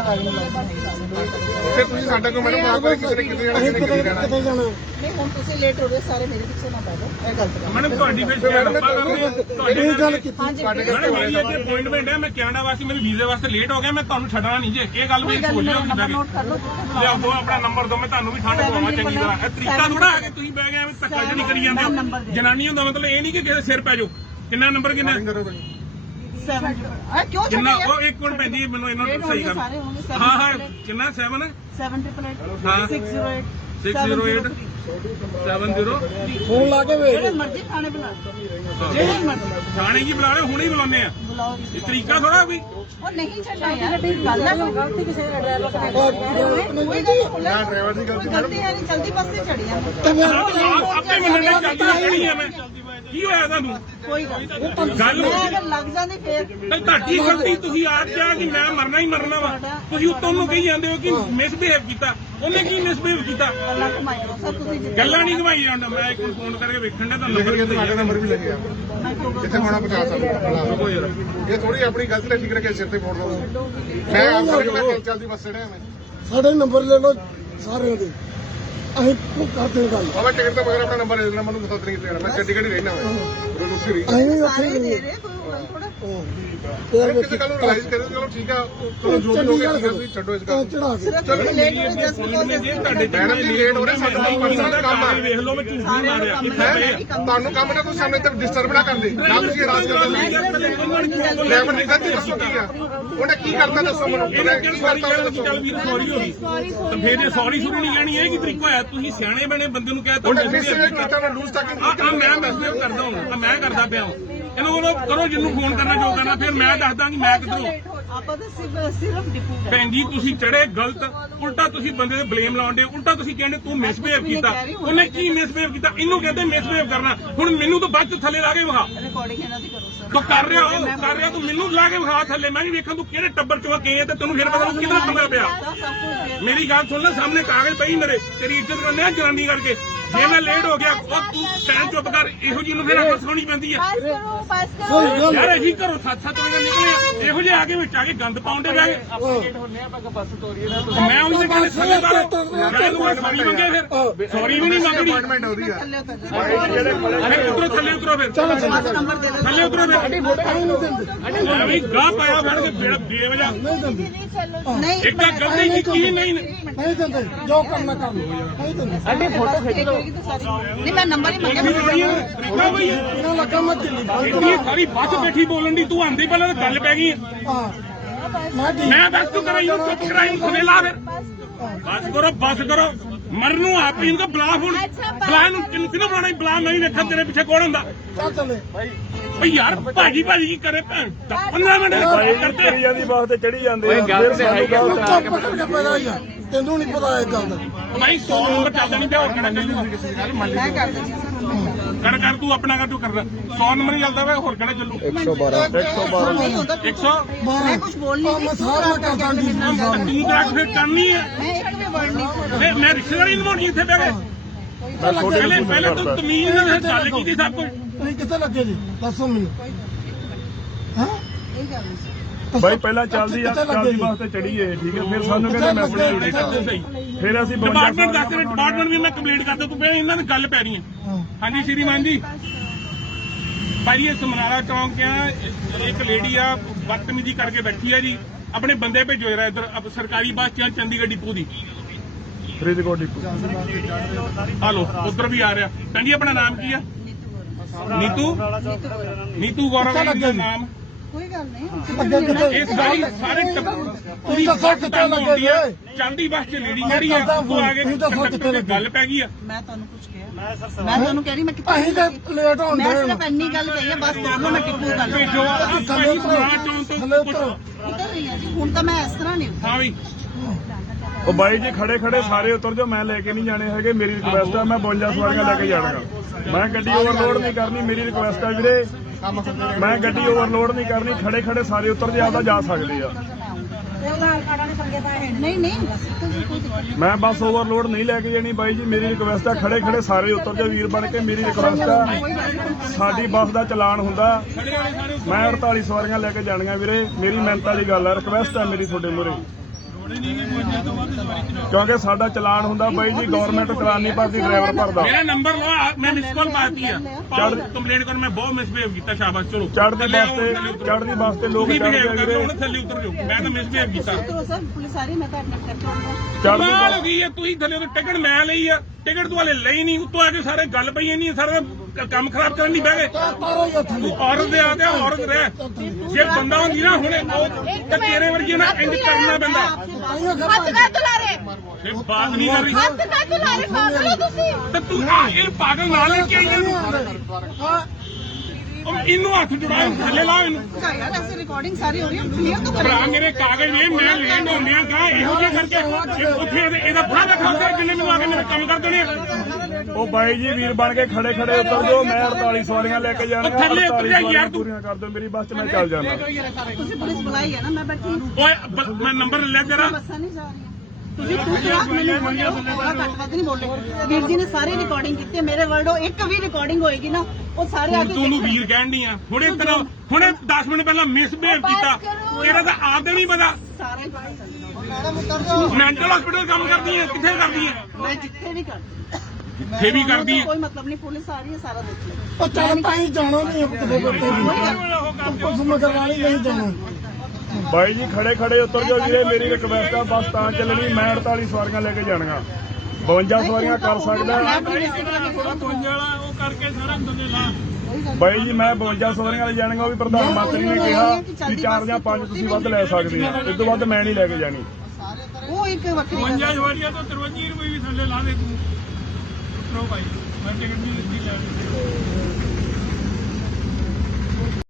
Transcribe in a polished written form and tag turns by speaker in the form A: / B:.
A: ਫਿਰ ਤੁਸੀਂ ਸਾਡਾ ਕੋਈ ਮੈਡਮ ਆਪ ਕਿਸੇ ਨੇ ਕਿਤੇ ਜਾਣਾ ਕਿਤੇ ਜਾਣਾ
B: ਨਹੀਂ ਹੁਣ ਤੁਸੀਂ ਲੇਟ ਹੋ ਗਏ ਸਾਰੇ ਮੇਰੇ ਪਿੱਛੇ ਨਾ ਪੈ ਜਾਓ ਇਹ ਗਲਤ ਗੱਲ
C: ਮੈਡਮ ਤੁਹਾਡੀ ਫਿਰ ਤੁਹਾਡੀ
A: ਗੱਲ ਕੀਤੀ
C: ਮੈਡਮ ਮੇਰੀ ਇੱਥੇ ਅਪਾਇੰਟਮੈਂਟ ਹੈ ਮੈਂ ਕੈਨੇਡਾ ਵਾਸਤੇ ਮੇਰੇ ਵੀਜ਼ੇ ਵਾਸਤੇ ਲੇਟ ਹੋ ਗਿਆ ਮੈਂ ਤੁਹਾਨੂੰ ਛੱਡਣਾ ਨਹੀਂ ਜੇ ਇਹ ਗੱਲ ਮੇਰੀ ਸੋਚ ਲਿਓ
B: ਨੰਬਰ ਨੋਟ ਕਰ ਲਓ
C: ਲਿਆਓ ਦੋ ਆਪਣਾ ਨੰਬਰ ਦੋ ਮੈਂ ਤੁਹਾਨੂੰ ਵੀ ਠੰਡ ਪਵਾਵਾਂ ਚੰਗੀ ਤਰ੍ਹਾਂ ਇਹ ਤਰੀਕਾ ਥੋੜਾ ਹੈ ਕਿ ਤੁਸੀਂ ਬਹਿ ਗਏ ਐਵੇਂ ਧੱਕਾ ਜਿਹੜੀ ਕਰੀ ਜਾਂਦੇ ਹੋ ਜਨਾਨੀ ਹੁੰਦਾ ਮਤਲਬ ਇਹ ਨਹੀਂ ਕਿ ਕਿਸੇ ਸਿਰ ਪੈ ਜਾਓ ਕਿੰਨਾ ਨੰਬਰ ਕਿੰਨਾ
B: 7 ਕਿਉਂ
C: ਕਿੰਨਾ ਉਹ ਇੱਕ ਮਿੰਟ ਪੈਂਦੀ ਮੈਨੂੰ ਇਹਨਾਂ ਨੂੰ ਸਹੀ ਕਰ ਹਾਂ ਹਾਂ ਕਿੰਨਾ 7
B: 788
C: ਹਾਂ
B: 608
C: 608 70
A: ਫੋਨ ਲਾ ਕੇ ਵੇਖ
B: ਜਿਹੜੇ ਮਰਜ਼ੀ ਖਾਣੇ ਬਣਾ ਜਿਹੜੇ ਮਰਜ਼ੀ
C: ਥਾਣੇ ਕੀ ਬੁਲਾ ਰਹੇ ਹੁਣੇ ਹੀ ਬੁਲਾਉਂਦੇ ਆ
B: ਬੁਲਾਓ
C: ਇਹ ਤਰੀਕਾ ਥੋੜਾ ਵੀ
B: ਉਹ ਨਹੀਂ ਛੱਡਣਾ ਯਾਰ ਗੱਲ ਹੈ ਗਲਤੀ ਕਿਸੇ ਦਾ ਡਰਾਈਵਰ ਦਾ ਕੋਈ
A: ਡਰਾਈਵਰ ਦੀ
B: ਕੋਈ ਗਲਤੀ ਹੈ ਨਹੀਂ ਜਲਦੀ ਬੱਸ ਤੇ ਚੜੀ ਆ
C: ਆਪੇ ਮੰਨਣੇ ਚੱਲਦੀ ਖੜੀ ਆ ਮੈਂ ਕੀ ਹੋਇਆ ਤੁਹਾਨੂੰ
B: ਕੋਈ ਗੱਲ
C: ਗੱਲ
B: ਅਗਰ ਲੱਗ ਜਾਂਦੀ ਫੇਰ
C: ਤੇ ਤੁਹਾਡੀ ਗਲਤੀ ਤੁਸੀਂ ਆਪ ਕਿਹਾ ਕਿ ਮੈਂ ਮਰਨਾ ਹੀ ਮਰਨਾ ਵਾ ਤੁਸੀਂ ਉੱਤੋਂ ਨੂੰ ਕਹੀ ਜਾਂਦੇ ਹੋ ਕਿ ਮਿਸਬਿਹੇਵ ਕੀਤਾ ਉਹਨੇ ਕੀ ਮਿਸਬਿਹੇਵ ਕੀਤਾ
B: ਗੱਲਾਂ ਘੁਮਾਈਓ ਸਰ ਤੁਸੀਂ
C: ਗੱਲਾਂ ਨਹੀਂ ਘਵਾਈ ਜਾਂਦਾ ਮੈਂ ਇੱਕ ਵਾਰ ਫੋਨ ਕਰਕੇ ਵੇਖਣ ਦਾ ਤੁਹਾਨੂੰ ਨੰਬਰ ਕਿਤੇ
A: ਸਾਡਾ ਨੰਬਰ ਵੀ ਲੱਗਿਆ ਜਿੱਥੇ ਹੋਣਾ 50 ਸਾਲ
C: ਯਾਰ
A: ਇਹ ਥੋੜੀ ਆਪਣੀ ਗਲਤੀ ਤੇ ਠੀਕ ਰੱਖੇ ਸਿਰ ਤੇ ਫੋੜ ਲਓ ਮੈਂ ਆਪ ਕਰਕੇ ਚੱਲਦੀ ਬੱਸ ਚੜਿਆ ਮੈਂ
D: ਸਾਡੇ ਨੰਬਰ ਲੈ ਲਓ ਸਾਰਿਆਂ ਦੇ ਅਸੀਂ ਕਰਦੇ ਗੱਲ
A: ਬਾਬਾ ਟਿਕਟ ਤੋਂ ਬਗੈਰ ਆਪਣਾ ਨੰਬਰ ਲੈ ਲੈਣਾ ਮੈਨੂੰ ਦੱਸ ਨਹੀਂ ਦੇਣਾ ਮੈਂ ਚੰਡੀਗੜ੍ਹ ਹੀ ਰਹਿਣਾ ਮੈਂ ਰੋਜ਼ ਹੀ
D: ਅਸੀਂ ਵੀ ਉੱਥੇ
B: ਸਾਰੇ
D: ਹੀ
B: ਦੇ ਰਹੇ ਕੋਈ ਥੋੜਾ
D: ਫੇਰ
A: ਕਿਸੇ ਕੱਲ ਨੂੰ ਰਿਲਾਈਜ਼ ਕਰੇ ਚਲੋ ਠੀਕ ਆ ਚਲੋ ਜੋ ਵੀ ਹੋ ਗਿਆ ਤੁਸੀਂ ਛੱਡੋ ਇਸ ਗੱਲ
D: ਚੜਾ ਕੇ
B: ਸਿਰਫ ਲੇਟ ਹੋ ਜਸਟ
C: ਤੁਹਾਡੇ
A: ਮੈਡਮ ਜੀ ਲੇਟ ਹੋ ਰਹੇ ਸਾਡਾ ਪਰਸਨਲ ਕੰਮ ਆ
C: ਵੇਖ ਲਓ ਮੈਂ ਝੂਠ ਨਹੀਂ ਮਾਰਿਆ
A: ਤੁਹਾਨੂੰ ਕੰਮ ਨਾ ਕੋਈ ਸਾਨੂੰ ਇੱਥੇ ਡਿਸਟਰਬ ਨਾ ਕਰਦੇ ਨਾ ਤੁਸੀਂ ਰਾਜ ਕਰਦੇ ਲੈਵਲ ਨਹੀਂ ਕਰਦੀ ਦੱਸੋ ਕੀ ਆ ਉਹਨੇ ਕੀ ਕਰਤਾ ਦੱਸੋ ਮੈਨੂੰ
C: ਇਹਨੇ ਕਿਹੜੀ ਸੌਰੀ ਕਹਿਣ ਲੱਗੀ ਚੱਲ ਵੀਰ ਸੌਰੀ ਹੋ ਗਈ ਤੇ ਫਿਰ ਇਹ ਸੌਰੀ ਸੁਣੀ ਨਹੀਂ ਕਹਿਣੀ ਇਹ ਕੀ ਤਰੀਕਾ ਹੋਇਆ ਤੁਸੀਂ ਸਿਆਣੇ ਬਣੇ ਬੰਦੇ ਨੂੰ ਕਹਿ ਤਾ
A: ਉਹਨੇ ਮਿਸਬਿਹੇਵ ਕੀਤਾ ਮੈਂ ਲੂਜ਼ ਤੱਕ
C: ਆ ਮੈਂ ਮਿਸਬਿਹੇਵ ਕਰਦਾ ਹਾਂ ਮੈਂ ਕਰਦਾ ਪਿਆ ਇਹਨੂੰ ਬੋਲੋ ਕਰੋ ਜਿਹਨੂੰ ਫੋਨ ਕਰਨਾ ਜੋ ਕਰਨਾ ਫਿਰ ਮੈਂ ਦੱਸਦਾ ਕਿ ਮੈਂ ਕਿੱਧਰੋਂ
B: ਆਪਾਂ ਤਾਂ ਸਿਰਫ ਡਿਪੂ
C: ਭੈਣ ਜੀ ਤੁਸੀਂ ਚੜੇ ਗਲਤ ਉਲਟਾ ਤੁਸੀਂ ਬੰਦੇ ਤੇ ਬਲੇਮ ਲਾਉਂਦੇ ਉਲਟਾ ਤੁਸੀਂ ਕਹਿੰਦੇ ਤੂੰ ਮਿਸਬਿਹੇਵ ਕੀਤਾ ਉਹਨੇ ਕੀ ਮਿਸਬਿਹੇਵ ਕੀਤਾ ਇਹਨੂੰ ਕਹਿੰਦੇ ਮਿਸਬਿਹੇਵ ਕਰਨਾ ਹੁਣ ਮੈਨੂੰ ਤਾਂ ਬਾਅਦ ਚ ਥੱਲੇ ਲਾ ਕੇ ਵਿਖਾ
B: ਰਿਕਾਰਡਿੰਗ ਇਹਨਾਂ ਦੀ ਕਰੋ ਸਰ
C: ਤੂੰ ਕਰ ਰਿਹਾ ਤੂੰ ਮੈਨੂੰ ਲਾ ਕੇ ਵਿਖਾ ਥੱਲੇ ਮੈਂ ਵੀ ਵੇਖਾਂ ਤੂੰ ਕਿਹੜੇ ਟੱਬਰ ਚੋਂ ਗਏ ਆ ਤੇ ਤੈਨੂੰ ਫਿਰ ਪਤਾ ਕਿਹਦਾ ਪੰਗਾ ਪਿਆ
B: ਸਭ ਕੁਝ
C: ਮੇਰੀ ਗੱਲ ਸੁਣ ਲੈ ਸਾਹਮਣੇ ਕਾਗਜ਼ ਪਈ ਮੇਰੇ ਤੇਰੀ ਇੱਜ਼ਤ ਕਰਨੇ ਆ ਜਨਾਨੀ ਕਰਕੇ ਜੇ ਮੈਂ ਲੇਟ ਹੋ ਗਿਆ ਉਹ ਤੂੰ ਟਾਈਮ ਚੁੱਪ ਕਰ ਇਹੋ ਜਿਹੀ ਨੂੰ ਫਿਰ ਆਪਾਂ ਸੁਣਾਉਣੀ ਪੈਂਦੀ ਆ
B: ਪਾਸ ਕਰੋ
C: ਯਾਰ ਅਸੀਂ ਘਰੋਂ 7-7 ਵਜੇ ਨਿਕਲੇ ਇਹੋ ਜਿਹੇ ਆ ਕੇ ਵਿੱਚ ਆ ਕੇ ਗੰਦ ਪਾਉਂਦੇ ਬਹਿ ਗਏ ਮੈਂ ਉਹਦੇ ਕਹਿੰਦੇ ਥੱਲੇਦਾਰ ਮੈਂ ਸੌਰੀ ਮੰਗੇ ਫਿਰ ਸੌਰੀ ਵੀ ਨਹੀਂ ਮੰਗਣੀ
A: ਅਪਾਇੰਟਮੈਂਟ ਹੋ ਰਹੀ ਆ
C: ਅਰੇ ਉਤਰੋ ਥੱਲੇ ਉਤਰੋ ਫਿਰ
B: ਨੰਬਰ ਦੇ ਦਿਓ
C: ਥੱਲੇ ਉਤਰੋ ਫਿਰ ਅਰੇ ਗਾਹ ਪਾਇਆ ਫੜ ਕੇ ਬੇਵਜਾ
B: ਨਹੀਂ
C: ਇੱਕ ਤਾਂ ਗਲਤੀ ਕੀਤੀ ਨਹੀਂ
D: ਨਹੀਂ ਦਿੰਦੇ ਜੋ ਕਰਨਾ ਕਰ ਲਓ ਨਹੀਂ ਦਿੰਦੇ
B: ਅੱਡੇ ਫੋਟੋ ਖਿੱਚ ਲਓ ਨਹੀਂ ਮੈਂ ਨੰਬਰ ਹੀ ਮੰਗਿਆ
C: ਤਰੀਕਾ ਬਈ
D: ਇਹਨਾਂ ਲੱਗਾ ਮੈਂ ਦਿੱਲੀ
C: ਇੰਨੀ ਸਾਰੀ ਬੱਸ ਬੈਠੀ ਬੋਲਣ ਦੀ ਤੂੰ ਆਂਦੀ ਪਹਿਲਾਂ ਤਾਂ ਗੱਲ ਪੈ ਗਈ
D: ਹਾਂ
C: ਮੈਂ ਦੱਸ ਤੂੰ ਕਰਾਈ ਨੂੰ ਚੁੱਪ ਕਰਾਈ ਨੂੰ ਖਵੇਲਾ ਫਿਰ ਬਸ ਕਰੋ ਮਰਨ ਨੂੰ ਆਪ ਹੀ ਇਹਨੂੰ ਬਲਾ ਹੁਣ ਬਲਾ ਨੂੰ ਕਿਹਨੂੰ ਬਣਾਣਾ ਬਲਾ ਨਹੀਂ ਵੇਖਣ ਤੇਰੇ ਪਿੱਛੇ ਕੌਣ ਹੁੰਦਾ
D: ਚੱਲੇ
C: ਓ ਯਾਰ ਭਾਜੀ ਕੀ ਕਰੇ ਭੈਣ 15 ਮਿੰਟ ਕਰਦੇ
E: ਜਾਂਦੀ ਬਾਸ ਤੇ ਚੜੀ ਜਾਂਦੇ ਆ ਫਿਰ ਸਾਨੂੰ
D: ਚੁੱਪ ਕਰਕੇ ਪੈਦਾ ਹੀ ਆ ਤੈਨੂੰ ਨਹੀਂ ਪਤਾ ਇਹ ਗੱਲ ਦਾ
C: ਭਾਈ 100 ਨੰਬਰ ਚੱਲਦਾ ਨਹੀਂ ਪਿਆ ਹੋਰ ਕਿਹੜਾ ਚੱਲੂ
B: ਮੈਂ ਕਰ ਦਿੰਦੀ
C: ਕਰ ਤੂੰ ਆਪਣਾ ਕਰ ਤੂੰ ਕਰ 100 ਨੰਬਰ ਹੀ ਚੱਲਦਾ ਵਾ ਹੋਰ ਕਿਹੜਾ ਚੱਲੂ
E: 112
B: ਨਹੀਂ ਹੁੰਦਾ
C: 100
B: ਮੈਂ ਕੁਝ ਬੋਲ ਨਹੀਂ
D: ਮੈਂ ਸਾਰਾ ਕਰਦਾ ਡੀ ਸਾਹਿਬ
C: ਤੂੰ ਤਾਂ ਫਿਰ ਕਰਨੀ ਹੈ
B: ਮੈਂ ਇੱਕ ਵੀ ਵਰਡ ਨਹੀਂ
C: ਤੇ ਮੈਂ ਰਿਸ਼ਤੇਦਾਰੀ ਨਿਭਾਉਣੀ ਇੱਥੇ ਬਹਿ ਕੇ ਪਹਿਲੇ ਤੂੰ ਤਮੀਜ਼ ਨਾਲ ਗੱਲ ਕੀਤੀ ਸਭ ਕੁਝ
D: ਤੁਸੀਂ ਕਿੱਥੇ ਲੱਗੇ ਜੀ ਦੱਸੋ ਮੈਨੂੰ ਹਾਂ
B: ਇਹ ਗੱਲ ਨਹੀਂ
E: ਬਾਈ ਪਹਿਲਾਂ ਚੱਲਦੀ ਬਾਸ ਤੇ ਚੜੀ ਏ ਠੀਕ ਹੈ ਫਿਰ ਸਾਨੂੰ ਕਹਿੰਦੇ ਮੈਂ ਆਪਣੀ ਡਿਊਟੀ ਕਰਦਾ ਫਿਰ ਅਸੀਂ
C: ਡਿਪਾਰਟਮੈਂਟ ਦੱਸ ਰਹੇ ਡਿਪਾਰਟਮੈਂਟ ਵੀ ਮੈਂ ਕੰਪਲੀਟ ਕਰਦਾ ਤੂੰ ਪਹਿਲਾਂ ਇਹਨਾਂ ਦੀ ਗੱਲ ਪੈ ਰਹੀ ਹੈ ਹਾਂਜੀ ਸ਼੍ਰੀਮਾਨ ਜੀ ਭਾਜੀ ਇਹ ਸਮਨਾਰਾ ਚੌਂਕ ਆ ਇੱਕ ਲੇਡੀ ਆ ਬਦਤਮੀਜ਼ੀ ਕਰਕੇ ਬੈਠੀ ਆ ਜੀ ਆਪਣੇ ਬੰਦੇ ਭੇਜੋ ਜਰਾ ਇੱਧਰ ਸਰਕਾਰੀ ਬੱਸ ਚੰਡੀਗੜ੍ਹ ਡਿਪੂ ਦੀ
E: ਫਰੀਦਕੋਟ ਡਿਪੂ
C: ਹਲੋ ਉਧਰ ਵੀ ਆ ਰਿਹਾ ਕਹਿੰਦੀ ਆਪਣਾ ਨਾਮ ਕੀ ਆ ਨੀਤੂ ਗੌਰਵ ਦਾ ਨਾਮ
B: ਕੋਈ ਗੱਲ ਨਹੀਂ
C: ਇਹ ਸਾਰੇ
D: ਤੁਸੀਂ ਦੱਸੋ ਕਿੱਥੇ ਲੱਗੇ ਜੀ
C: ਚਲਦੀ ਬੱਸ ਚ ਲੇਡੀ ਜਿਹੜੀ ਆ ਤੂੰ ਆ ਕੇ ਗੱਲ ਪੈ ਗਈ ਆ
B: ਮੈਂ ਤੁਹਾਨੂੰ ਕੁਝ ਕਿਹਾ ਮੈਂ ਤੁਹਾਨੂੰ ਕਹਿ ਰਹੀ ਮੈਂ ਕਿੱਥੇ
D: ਅਸੀਂ ਤਾਂ ਲੇਟ ਹੋਣ
B: ਮੈਂ
D: ਦੇ
B: ਸਿਰਫ ਇੰਨੀ ਗੱਲ ਕਹੀ ਹੈ ਬਸ ਦੋਨੋਂ ਮੈਂ ਟਿੱਪੂ ਗੱਲ
C: ਭੇਜੋ
D: ਥੱਲੇ ਉਤਰੋ
B: ਉਤਰ ਰਹੀ ਹਾਂ ਜੀ ਹੁਣ ਤਾਂ ਮੈਂ ਇਸ ਤਰ੍ਹਾਂ ਨਹੀਂ
C: ਹਾਂ ਵੀ
E: ਉਹ ਬਾਈ ਜੀ ਖੜੇ ਸਾਰੇ ਉਤਰ ਜਾਓ ਮੈਂ ਲੈ ਕੇ ਨਹੀਂ ਜਾਣੇ ਹੈਗੇ ਮੇਰੀ ਰਿਕੁਐਸਟ ਆ ਮੈਂ 52 ਸਵਾਰੀਆਂ ਲੈ ਕੇ ਜਾਣਾਗਾ ਮੈਂ ਗੱਡੀ ਓਵਰਲੋਡ ਨਹੀਂ ਕਰਨੀ ਮੇਰੀ ਰਿਕੁਐਸਟ ਆ ਵੀਰੇ ਮੈਂ ਗੱਡੀ ਓਵਰਲੋਡ ਨਹੀਂ ਕਰਨੀ ਖੜੇ ਸਾਰੇ ਉਤਰ ਜੇ ਆਪਦਾ ਜਾ ਸਕਦੇ ਆ
B: ਨਹੀਂ
E: ਮੈਂ ਬੱਸ ਓਵਰਲੋਡ ਨਹੀਂ ਲੈ ਕੇ ਜਾਣੀ ਬਾਈ ਜੀ ਮੇਰੀ ਰਿਕੁਐਸਟ ਆ ਖੜੇ ਸਾਰੇ ਉਤਰ ਜਾਓ ਵੀਰ ਬਣ ਕੇ ਮੇਰੀ ਰਿਕੁਐਸਟ ਆ ਸਾਡੀ ਬੱਸ ਦਾ ਚਲਾਨ ਹੁੰਦਾ ਮੈਂ 48 ਸਵਾਰੀਆਂ ਲੈ ਕੇ ਜਾਣੀਆਂ ਵੀਰੇ ਮੇਰੀ ਮਿਹਨਤ ਵਾਲੀ ਗੱਲ ਆ ਰਿਕੁਐਸਟ ਆ ਮੇਰੀ ਤੁਹਾਡੇ ਮੂਹਰੇ ਕਿਉਂਕਿ ਸਾਡਾ ਚਲਾਨ ਹੁੰਦਾ ਬਾਈ ਜੀ ਗਵਰਨਮੈਂਟ ਚਲਾਨ ਨਹੀਂ ਭਰਦੀ ਡਰਾਈਵਰ ਭਰਦਾ
C: ਮੇਰਾ ਨੰਬਰ ਲਓ ਮੈਂ ਮਿਸ ਕਾਲ ਮਾਰਤੀ ਆ ਕੰਪਲੇਂਟ ਕਰ ਮੈਂ ਬਹੁਤ ਮਿਸਬਿਹੇਵ ਕੀਤਾ ਸ਼ਾਬਾਸ਼ ਚਲੋ
E: ਚੜ੍ਹਦੀ ਬੱਸ ਤੇ ਲੋਕ
C: ਤੁਸੀਂ
E: ਚੜ੍ਹਦੇ
C: ਬਿਹੇਵ
E: ਆ
C: ਕਰ ਲਓ
E: ਵੀਰੇ
C: ਹੁਣ ਥੱਲੇ ਉਤਰ ਜਾਓ ਮੈਂ ਤਾਂ ਮਿਸਬਿਹੇਵ ਕੀਤਾ
B: ਕਰੋ ਸਰ ਪੁਲਿਸ ਆ ਰਹੀ ਮੈਂ ਤਾਂ ਐਡਮਿਟ ਕਰਕੇ ਆਉਂਗਾ
E: ਚੜ੍ਹਦੀ
C: ਕਮਾਲ ਹੋ ਗਈ ਹੈ ਤੁਸੀਂ ਥੱਲੇ ਉਹ ਟਿਕਟ ਮੈਂ ਲਈ ਆ ਟਿਕਟ ਤੂੰ ਹਲੇ ਲਈ ਨਹੀਂ ਉੱਤੋਂ ਆ ਕੇ ਸਾਰੇ ਗੱਲ ਪਈ ਨਹੀਂ ਸਾਰਾ ਕੰਮ ਖਰਾਬ ਕਰਨ ਦੀ ਬਹਿ ਗਏ
D: ਤਾਰੋ ਹੀ ਹੱਥਾਂ ਦੀ
C: ਔਰਤ ਦੇ ਆ ਤੇ ਔਰਤ ਰਹਿ ਜੇ ਬੰਦਾ ਹੁੰਦੀ ਨਾ ਹੁਣੇ ਉਹ ਤੇ ਤੇਰੇ ਵਰਗੀ ਨਾ ਇੰਜ ਕਰਨਾ ਪੈਂਦਾ
B: ਹੱਥ ਨਾ ਤੁਲਾਰੇ
C: ਇਹ ਬਾਤ ਨਹੀਂ ਕਰ ਰਹੀ
B: ਹੱਥ ਨਾ ਤੁਲਾਰੇ ਪਾਗਲ ਹੋ ਤੁਸੀਂ
C: ਤੇ ਤੂੰ ਇਹ ਪਾਗਲ ਨਾਲ ਲੈ ਕੇ ਆਈ ਇਹਨੂੰ ਇਹਨੂੰ ਹੱਥ ਜੁੜਾ ਥੱਲੇ ਲਾ ਇਹਨੂੰ
B: ਯਾਰ ਐਸੇ ਰਿਕਾਰਡਿੰਗ ਸਾਰੀ ਹੋ ਰਹੀ ਹੈ ਕਲੀਅਰ ਤਾਂ
C: ਭਰਾ ਮੇਰੇ ਕਾਗਜ਼ ਨੇ ਮੈਂ ਲੈਣ ਹੁੰਦਿਆ ਕਾ ਇਹੋ ਜਿਹਾ ਕਰਕੇ ਉੱਥੇ ਇਹਦਾ ਫੜਾ ਰੱਖਾਂਗੇ ਜਿੰਨੇ ਮੈਨੂੰ ਆ ਕੇ ਮੇਰੇ ਕੰਮ ਕਰ ਦੇਣੇ ਆ।
E: ਉਹ ਬਾਈ ਜੀ ਵੀਰ ਬਣ ਕੇ ਖੜੇ ਉਤਰ ਜਾਓ ਮੈਂ 48 ਸਵਾਰੀਆਂ ਲੈ ਕੇ ਜਾਣਾ
C: ਥੱਲੇ ਉਤਰ ਜਾ ਯਾਰ ਤੂੰ।
E: ਪੂਰੀਆਂ ਕਰ ਦਿਓ ਮੇਰੀ ਬੱਸ 'ਚ ਮੈਂ ਚੱਲ ਜਾਣਾ
B: ਤੁਸੀਂ ਪੁਲਿਸ ਬੁਲਾਈ ਹੈ ਨਾ ਮੈਂ ਬੈਠੀ
C: ਓਏ ਮੈਂ ਨੰਬਰ ਲੈ ਤੇਰਾ
B: ਬੱਸਾਂ ਨਹੀਂ ਜਾ ਰਹੀਆਂ ਤੁਸੀਂ ਮੈਨੂੰ ਬੋਲਿਆ ਘੱਟ ਵੱਧ ਨਹੀਂ ਬੋਲੇ ਵੀਰ ਜੀ ਨੇ ਸਾਰੀ ਰਿਕਾਰਡਿੰਗ ਕੀਤੀ ਹੈ ਮੇਰੇ ਵਰਡੋ ਇੱਕ ਵੀ ਰਿਕਾਰਡਿੰਗ ਹੋਏਗੀ ਨਾ ਉਹ ਸਾਰੇ ਆ ਕੇ
C: ਤੂੰ ਨੂੰ ਵੀਰ ਕਹਿਣ ਦੀ ਆ ਹੁਣੇ ਤੇਰਾ ਹੁਣੇ 10 ਮਿੰਟ ਪਹਿਲਾਂ ਮਿਸਬਿਹੇਵ ਕੀਤਾ ਤੇਰਾ ਤਾਂ ਆਪ ਨਹੀਂ ਪਤਾ
B: ਸਾਰਾ ਹੀ ਬਾਈ
C: ਮੈਂਟਲ ਹਸਪੀਟਲ ਕੰਮ ਕਰਦੀ ਹੈ ਕਿੱਥੇ ਕਰਦੀ ਹੈ
B: ਮੈਂ ਜਿੱਥੇ ਵੀ ਕਰਦੀ
C: ਇੱਥੇ ਵੀ ਕਰਦੀ ਹੈ
B: ਕੋਈ ਮਤਲਬ ਨਹੀਂ ਪੁਲਿਸ ਆ ਰਹੀ ਹੈ ਸਾਰਾ ਦੇਖ ਲਓ
D: ਉਹ ਚੱਲ ਤਾਂ ਹੀ ਜਾਣਾ ਨਹੀਂ ਕਿਤੇ ਵੀ ਪੁਲਿਸ ਮਗਰਵਾਲੀ ਨਹੀਂ ਜਾਣਾ
E: ਬਾਈ ਜੀ ਖੜੇ ਉਤਰ ਜਾਓ ਵੀਰੇ ਮੇਰੀ ਰਿਕਵੈਸਟ ਆ ਬੱਸ ਤਾਂ ਚੱਲਣੀ ਮੈਂ 48 ਸਵਾਰੀਆਂ ਲੈ ਕੇ ਜਾਣੀਆਂ 52 ਸਵਾਰੀਆਂ ਕਰ ਸਕਦਾ
C: ਉਹ ਕਰਕੇ ਸਾਰਾ ਬੰਦੇ ਲਾ
E: ਬਾਈ ਜੀ ਮੈਂ 52 ਸਵਾਰੀਆਂ ਲੈ ਜਾਣੀਆਂ ਉਹ ਵੀ ਪ੍ਰਧਾਨ ਮੰਤਰੀ ਨੇ ਕਿਹਾ ਕਿ 4 ਜਾਂ 5 ਤੁਸੀਂ ਵੱਧ ਲੈ ਸਕਦੇ ਹੋ ਇਸ ਤੋਂ ਵੱਧ ਮੈਂ ਨਹੀਂ ਲੈ ਕੇ ਜਾਣੀ
B: ਉਹ ਇੱਕ ਵੱਖਰੀ ਗੱਲ ਹੈ।
C: ਜਵਾਰੀਆ ਤੋਂ 53 ਰੁਪਏ ਵੀ ਥੱਲੇ ਲਾ ਦੇ ਤੂੰ ਉਤਰੋ ਭਾਈ ਮੈਂ ਟਿਕਟ ਨਹੀਂ ਲਿੱਤੀ ਲੈ